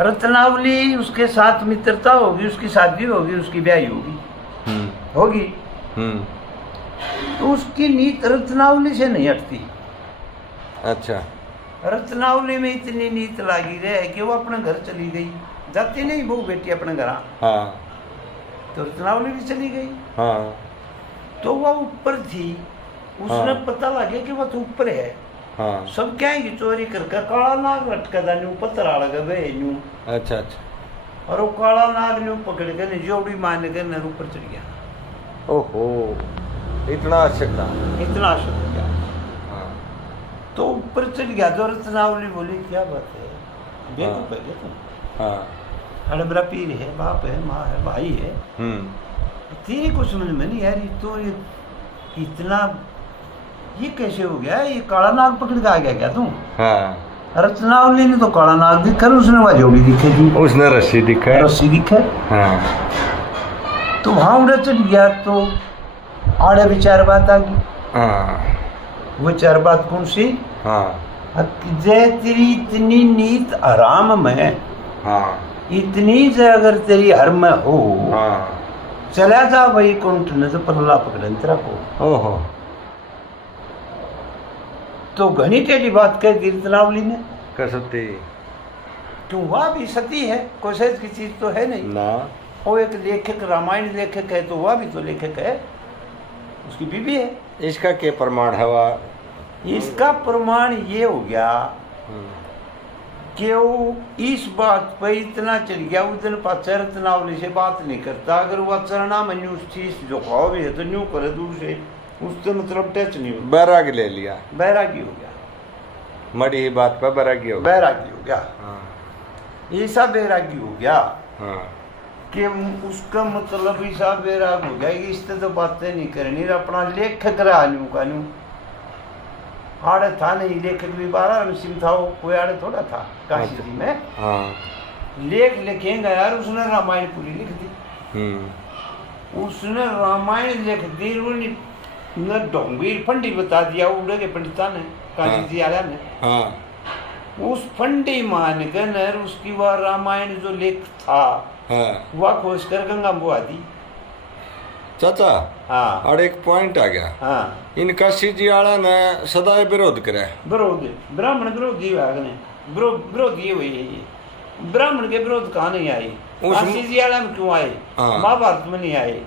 रत्नावली उसके साथ मित्रता होगी, उसकी शादी होगी, उसकी ब्याह होगी, होगी। तो उसकी नीत रत्नावली से नहीं हटती। अच्छा। रत्नावली में इतनी नीत लागी रहे कि वो अपने घर चली गई, जाती नहीं बहू बेटी अपने घर। हाँ। तो रत्नावली भी चली गई। हाँ। तो वह ऊपर थी, उसने पता लगे कि वह तो ऊपर है। हाँ। सब क्या है चोरी करके काला नाग लटका था न्यू पत्थर आ लगा वे न्यू। अच्छा अच्छा। और वो काला नाग न्यू पकड़ के जोड़ी मान के नर ऊपर चढ़ गया। ओहो, इतना आशक था। इतना आशक गया। हाँ। तो ऊपर चढ़ गया तो रत्नावली बोली क्या बात है, बेवकूफ है क्या तुम? हाँ। अरे मेरा पीर है, बाप है, माँ है, भाई है, तेरे को समझ में नहीं यार, तो ये इतना ये कैसे हो गया? ये काला नाग पकड़ के आ गया क्या तुम? हाँ। रत्नावली ने तो काला नाग दिखा, उसने वह जोड़ी दिखे थी, उसने रस्सी दिखा, रस्सी दिखे। हाँ। तो वहां उड़े चढ़ गया तो आड़े विचार बात आ गई। हाँ। वो चार बात कौन सी? हाँ। जय तेरी इतनी नीत आराम में, हाँ। इतनी से अगर तेरी हर में हो, हाँ। चला जा वही कुंठ ने तो पल्ला पकड़न तेरा को। ओहो। तो घनी टेढ़ी बात कह दी रत्नावली ने। कसती क्यों? वह भी सती है, कोई सहज की चीज तो है नहीं ना। वो एक लेखक, रामायण लेखक है, तो वह भी तो लेखक है, उसकी बीवी है। इसका क्या प्रमाण है? वह इसका प्रमाण ये हो गया कि वो इस बात पर इतना चल गया, उस दिन पाचा रत्नावली से बात नहीं करता। अगर वह चरना में न्यू चीज जो खाओ भी है तो न्यू करे दूर से, उससे मतलब टच नहीं हो। बैराग ले लिया, बैरागी हो गया, मरी ही बात पर बैरागी हो गया। बैरागी हो गया। हाँ। ऐसा बैरागी हो गया हाँ। कि उसका मतलब ऐसा बैराग हो गया कि इससे तो बातें नहीं करनी, अपना लेखक रहा न्यू का न्यू। आड़े था नहीं लेखक भी, बारह सिंह था वो, कोई आड़े थोड़ा था काशी जी में। हाँ। लेख लिखेंगे यार, उसने रामायण पूरी लिख दी। उसने रामायण लिख दी, न ढोंगी फंडी बता दिया उड़े के पंडिता ने, काशी जी आया ने। हाँ। उस फंडी मान कर उसकी वह रामायण जो लेख था, हाँ। वह खोज कर गंगा बुआ दी। चाचा। हाँ। और एक पॉइंट आ गया। हाँ। इन काशी जी आला ने सदा विरोध करे, विरोध ब्राह्मण विरोधी ने विरोधी हुई है ये। ब्राह्मण के विरोध कहाँ नहीं आई? काशी जी आला में क्यों आए? महाभारत में नहीं आए,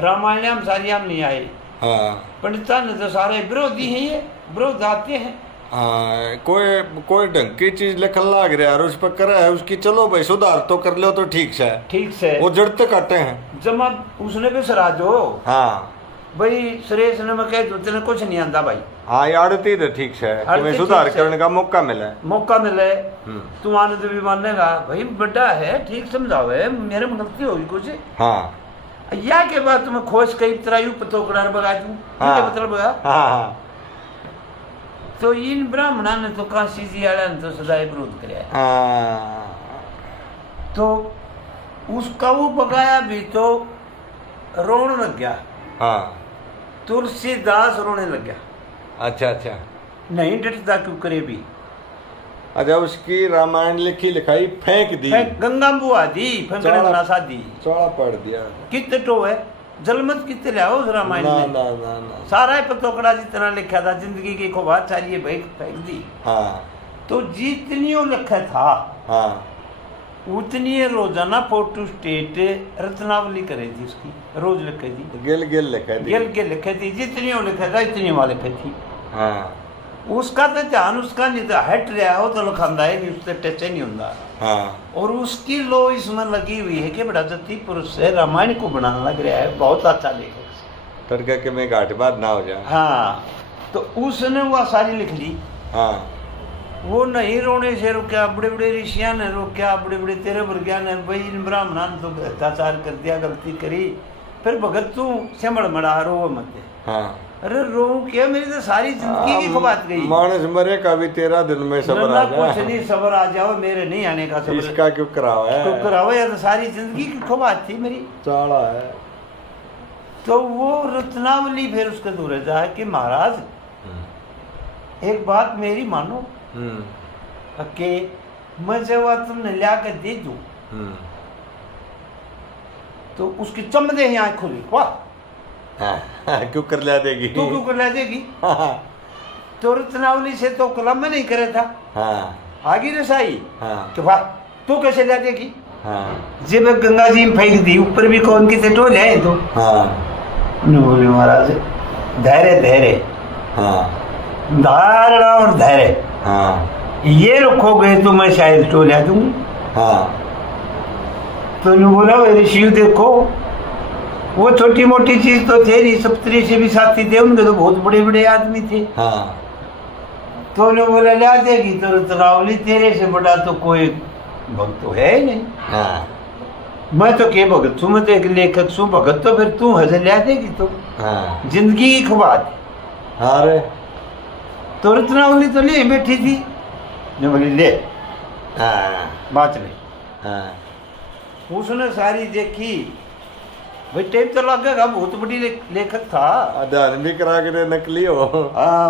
रामायण में सारिया में नहीं आए। पंडिता ने तो सारे विरोधी हैं, ये विरोध आते हैं। कोई ढंग की चीज लिखन लाग रहा है और उस पर करे है उसकी, चलो भाई सुधार तो कर लो तो ठीक से, ठीक से वो जड़ तक काटे हैं। जमा उसने भी सराजो। हाँ भाई सुरेश ने मैं कह दो तेने कुछ नहीं आंदा भाई। हाँ, ये आड़ती तो ठीक से तुम्हें सुधार करने का मौका मिले। तुम आने तो भी मानेगा भाई, बड़ा है, ठीक समझाओ है, मेरे में गलती होगी कुछ। हाँ। या के बाद तुम्हें खोज कई तरह यू पतोकड़ा बगा दूं, मतलब बगा। हाँ। तो इन ब्राह्मणा ने तो काशी जी आला ने तो सदा विरोध कराया। तो उसका वो बगाया भी तो रोने लग गया। हाँ। तुलसीदास रोने लग गया। अच्छा अच्छा। नहीं डरता क्यों करे भी। अच्छा, उसकी रामायण लिखी लिखाई फेंक दी, गंगा बुआ दी, फेंकने शादी चौड़ा पड़ दिया। कितने टो है जलमत कितने लिया उस रामायण में? ना। सारा पतोकड़ा जितना लिखा था, जिंदगी की खुबात चाहिए भाई फेंक दी। हाँ। तो जितनी लिखा था, हाँ, उतनी रोजाना फोटो स्टेट रत्नावली करे थी उसकी, रोज लिखे थी, गिल लिखे थी, जितनी लिखा था इतनी वहां लिखी थी। हाँ। उसका तो ध्यान उसका नहीं था, हट रहा हो तो लिखांदा है नहीं, उससे टच नहीं होता। हाँ। और उसकी लो इसमें लगी हुई है कि बड़ा जति पुरुष है, रामायण को बनाने लग रहा है, बहुत अच्छा लेखक तड़का के में घाट बात ना हो जाए। हाँ। तो उसने वह सारी लिख ली। हाँ। वो नहीं रोने से रोका, बड़े बड़े ऋषिया ने रोका, बड़े बड़े तेरे वर्गिया ने, भाई इन ब्राह्मणा ने तो अत्याचार कर दिया, गलती करी, फिर भगत तू सिमड़ मड़ा रो मत। हाँ। अरे रो क्या, मेरी तो सारी जिंदगी की खबात गई। मानस मरे का भी 13 दिन में सबर आ जाए। कुछ नहीं, सबर आ जाओ, मेरे नहीं आने का सबर। इसका क्यों करावा है? क्यों करावा, या तो सारी जिंदगी की खबात थी मेरी। चाड़ा है। तो वो रत्नावली फिर उसके दूर जाए कि महाराज एक बात मेरी मानो, कि मैं जब तुमने ला कर दे दूं तो उसकी चमदे ही आँख खुली, वाह क्यों कर ला देगी, तू क्यों कर ला देगी। तो रत्नावली से तो कलम में नहीं करे था, आगे रसाई तो वाह तू कैसे ला देगी। जब गंगा जी में फेंक दी, ऊपर भी कौन की टोल है तो बोले महाराज धैर्य धैर्य धारणा और धैर्य ये रखोगे तो मैं शायद टोला दूंगा। तो उन्होंने बोला ऋषि देखो वो छोटी मोटी चीज तो थे नहीं, सप्तरी से भी साथी थे उनके तो बहुत बड़े बड़े आदमी थे। तो उन्होंने बोला ला देगी। तो रत्नावली तेरे से बड़ा तो कोई भक्त तो है ही नहीं। मैं तो के भगत छू, मैं तो एक लेखक छू, भगत तो फिर तू हजर ला देगी तो जिंदगी की खबात। अरे तो रत्नावली तो ले बैठी थी, जो बोली ले बात नहीं। उसने सारी देखी, भाई टाइम तो लगेगा, बहुत बड़ी लेखक था, अध्ययन भी करा के नकली हो।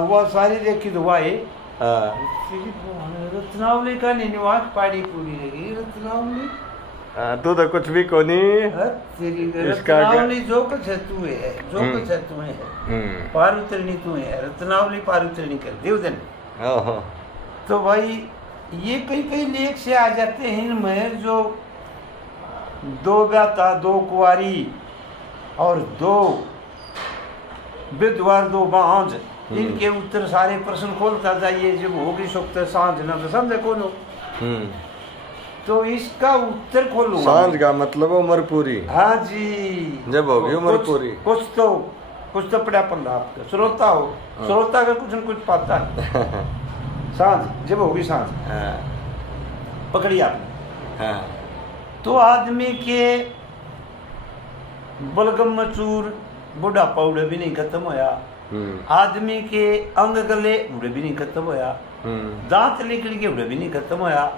वो सारी देखी तो भाई रत्नावली का निवास पाड़ी पूरी लगी। रत्नावली तू तो कुछ भी को नहीं, रत्नावली जो कुछ है तू है, जो कुछ है तू है, पार उतरनी तू है, रत्नावली पार उतरनी कर देवदन। तो भाई ये कई कई लेख से आ जाते हैं इनमें, जो दो गाता, दो कुंवारी और दो विधवा, दो बांझ, इनके उत्तर सारे प्रश्न खोलता जाइए। जब होगी सुक्त सांझ न तो समझे खोलो। तो इसका उत्तर खोलो। सांझ का मतलब उम्र पूरी। हाँ जी, जब होगी उम्र पूरी। कुछ तो पड़ा पल्ला आपका, श्रोता हो, श्रोता का कुछ न कुछ पाता है। सांझ जब होगी सांझ पकड़ी आपने। तो आदमी के बलगम मचूर बुढ़ापा उड़े भी नहीं खत्म होया, आदमी के अंग गले उड़े भी नहीं खत्म होया, दांत निकल के उड़े भी नहीं खत्म होया।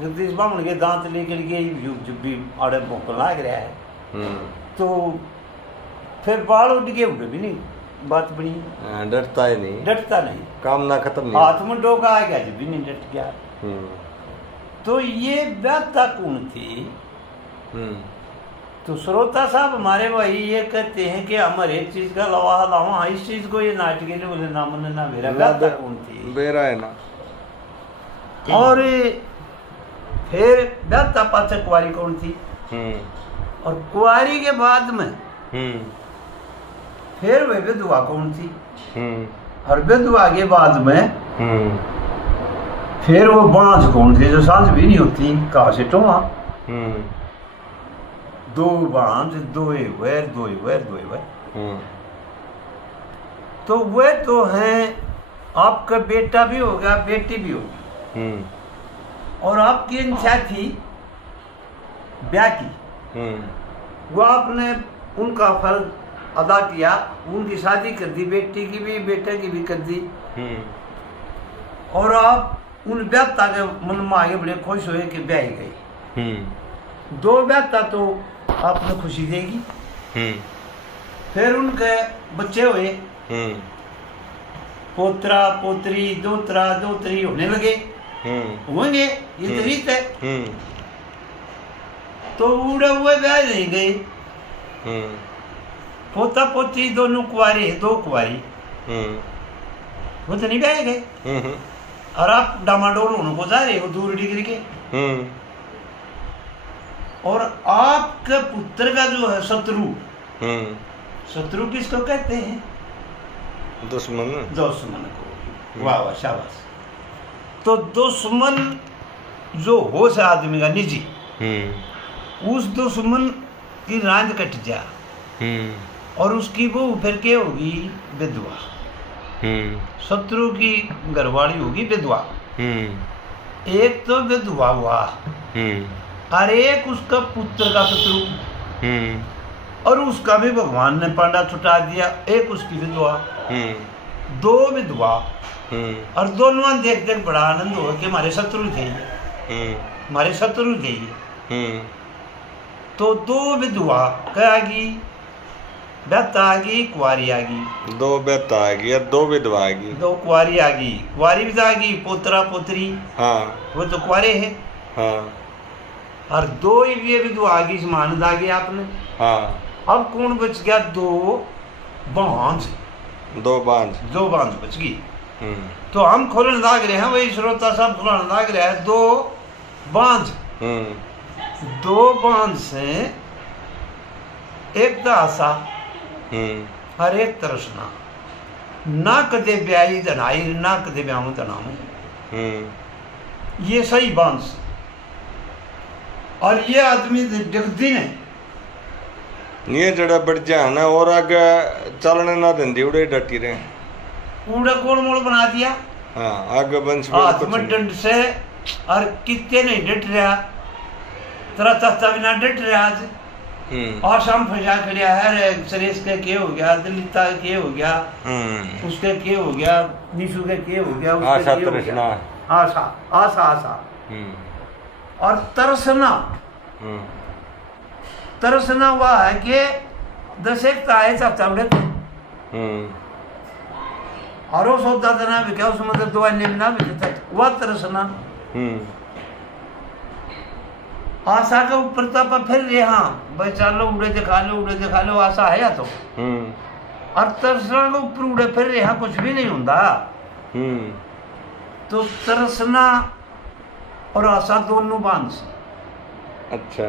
जगदीश बामन के दांत निकल के जब भी आड़े भोंक लाग रहा है तो फिर बाल उड़ के उड़े भी नहीं, बात बनी। डरता ही नहीं, डरता नहीं, काम ना खत्म नहीं, हाथ में डोका आ गया जब भी नहीं डट गया। तो ये व्याख्या कौन थी। तो श्रोता साहब हमारे भाई ये कहते हैं कि हम हर एक चीज का लवा लावा, इस चीज को ये नाटक के लिए बोले ना मन ना मेरा, व्याख्या कौन थी, बेरा है ना। और फिर व्याख्या पाचक कुंवारी कौन थी, और कुंवारी के बाद में फिर वह विधवा कौन थी, और विधवा के बाद में फिर वो बांझ कौन थी, जो सांझ भी नहीं होती, कहा से टोआ। दो बांझ, दो वैर, दो वैर, दो वैर। तो वे तो हैं, आपका बेटा भी होगा, बेटी भी होगी, और आपकी इच्छा थी ब्याह की, वो आपने उनका फर्ज अदा किया, उनकी शादी कर दी, बेटी की भी बेटे की भी कर दी, और आप उन व्याख्या के मन में आगे बड़े खुश हुए कि ब्याह गई। दो व्याख्या तो आपने खुशी देगी। फिर उनके बच्चे हुए, पोतरा पोतरी, दोतरा दोतरी होने लगे, होंगे, ये तो रीत है। तो उड़े हुए ब्याह नहीं गए, पोता पोती दोनों कुंवारे, दो कुंवारी, वो तो नहीं ब्याह गए, और आप डामाडोल उनको जा रहे हो दूर डिग्री के। और आपके पुत्र का जो है शत्रु, शत्रु किसको कहते हैं, दुश्मन, दुश्मन को। वाह वाह शाबाश। तो दुश्मन जो हो से आदमी का निजी, उस दुश्मन की रांझ कट जा, और उसकी वो फिर क्या होगी, विधवा। शत्रु की घरवाली होगी विधवा। एक तो विधवा हुआ, और एक उसका पुत्र का शत्रु, और उसका भी भगवान ने पांडा छुटा दिया। एक उसकी विधवा, दो विधवा, और दोनों देख देख बड़ा आनंद हुआ कि हमारे शत्रु थे ये, हमारे शत्रु थे ये। तो दो विधवा कहेगी बेत आ गई, कुआरी आ गई, 2 बेत आ गई और 2 विधवा आ गई, 2 कुआरी आ गई, कुआरी भी आ गई, पोतरा पोतरी, हाँ वो तो कुआरे है, हाँ, और 2 ये विधवा आ गई, मान आ गया आपने, हाँ। अब कौन बच गया? 2 बांझ, 2 बांझ, 2 बांझ बच गई। तो हम खोलन लाग रहे हैं, वही श्रोता साहब खोलन लाग रहे हैं, 2 बांझ, 2 बांझ से एक तो आशा और एक तरसना, ना कदे ब्याई दनाई, ना कदे ब्याहूं तनाऊं, ये सही बांझ। और ये आदमी जगदी ने ये जड़ा बढ़ जा ना और आगे चलने ना देंदी, उड़े डटी रहे, उड़े कोण मोड़ बना दिया, हाँ आगे बंश हाथ में डंड से, और कितने नहीं डट रहा, तेरा चाचा भी ना डट रहा आज, और शाम फंसा खड़िया है, सुरेश के हो गया, दलिता के हो गया, उसके के हो गया, निशु के हो गया, आशा तरसना, आशा आशा आशा, और तरसना, तरसना हुआ है कि 10 एक ताए चाचा उड़े, और वो सौदा देना भी क्या, उस मतलब 2 अन्य ना भी वह तरसना। आशा के ऊपर तो फिर रहे, हाँ भाई चलो उड़े दिखा लो, उड़े दिखा लो, आशा है या तो, और तरसना के ऊपर उड़े फिर रहे, हाँ कुछ भी नहीं होता। तो तरसना और आशा दोनों बांझ, अच्छा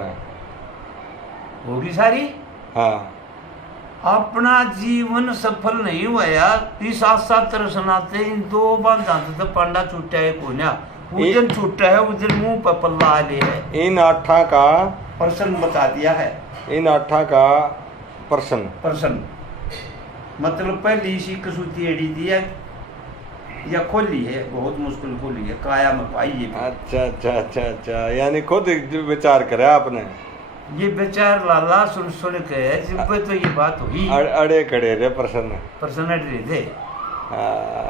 होगी सारी, हाँ। अपना जीवन सफल नहीं हुआ यार, इस आशा तरसना से इन 2 बांझा तो पांडा छूटा है कोन्या, उधर छूटा है, उधर मुंह पर पल्ला ले है। इन 8 का पर्सन बता दिया है, इन 8 का पर्सन मतलब पहली इसी कसूती एड़ी दी है या खोली है, बहुत मुश्किल खोली है, काया में पाई है। अच्छा अच्छा अच्छा अच्छा, यानी खुद विचार करे आपने, ये विचार लाला सुन सुन के जिब तो ये बात हुई, अड़े कड़े रे पर्सन अड़े थे,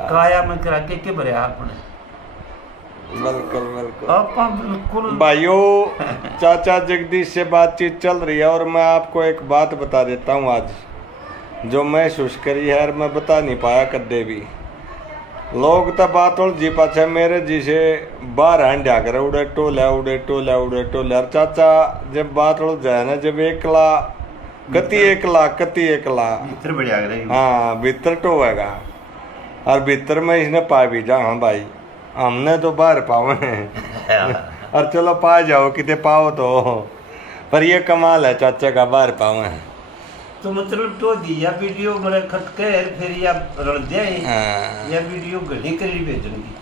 काया में करा के भरे आपने। बिल्कुल बिल्कुल भाइयों, चाचा जगदीश से बातचीत चल रही है, और मैं आपको एक बात बता देता हूँ आज, जो महसूस करी है और मैं बता नहीं पाया कदे भी। लोग तो बात और जी पाछे मेरे जी से बाहर हंड्या करे, उड़े टोला उड़े टोला उड़े टोला, और चाचा जब बात उड़ जाए ना, जब एकला कति एकला भीतर बढ़िया करे, हाँ भीतर टोएगा, और भीतर में इसने पा भी जा, हाँ भाई हमने तो बाहर पाओ और चलो पा जाओ कितने पाओ तो, पर ये कमाल है चाचा का, बाहर पाओ है तो मतलब तो दिया वीडियो बड़े खटके फिर या रल जाए, या वीडियो घड़ी करी भेजूंगी।